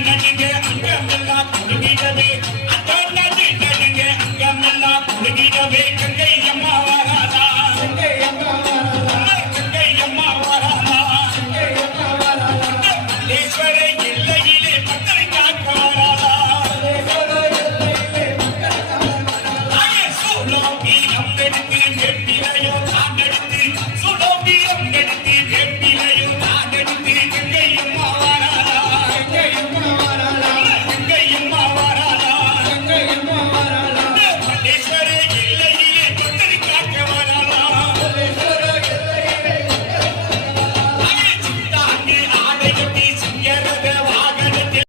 நடுங்க அங்கமெல்லாம் குலுங்கிடவே அந்த நடுங்க அங்கமெல்லாம் குலுங்கிடவே கங்கை அம்மா வராதா கங்கை அம்மா வராதா மல்லேஸ்வர எல்லையிலே மக்களை காக்க வராதா சோழம் வீரம் எடுத்து வெற்றிலையோ